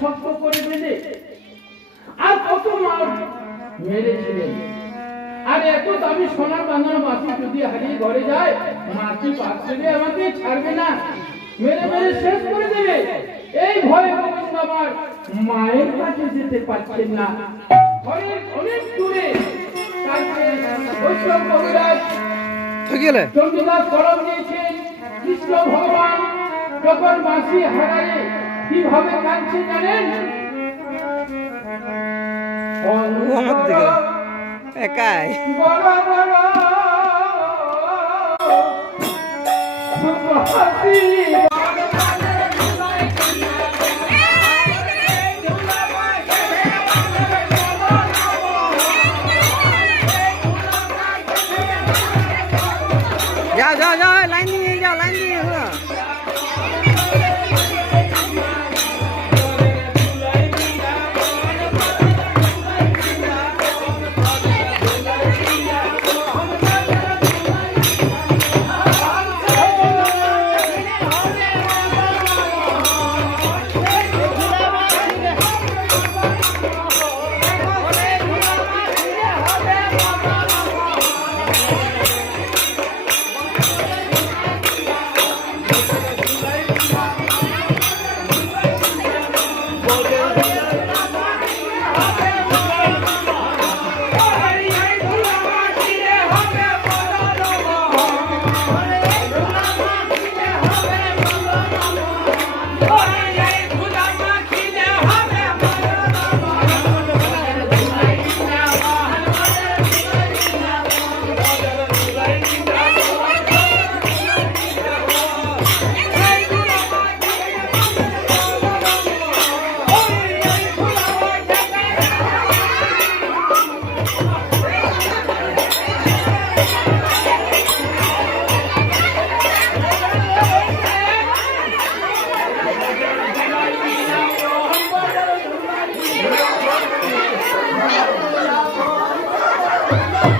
শক্ত করে বেঁধে আর কত মার মেরেছিলেন। আর এত দামি সোনার বাঁধানো মাটি যদি হারিয়ে ঘরে যায় মাটি পাশ দেবে আমাকে ছাড়বে না। মেরে মেরে শেষ করে দেবে। এই ভয়ে গোবিন্দ আমার। মায়ের কাছে যেতে পারছেন না। ঘরের অনেক দূরে। বৈষ্ণব কবিরাজ চন্দ্রদাস কৃষ্ণ ভগবান যখন মাসি হারায় কীভাবে কাঁদছে জানেন? একাই। বড় বড়। হাসি। Yeah.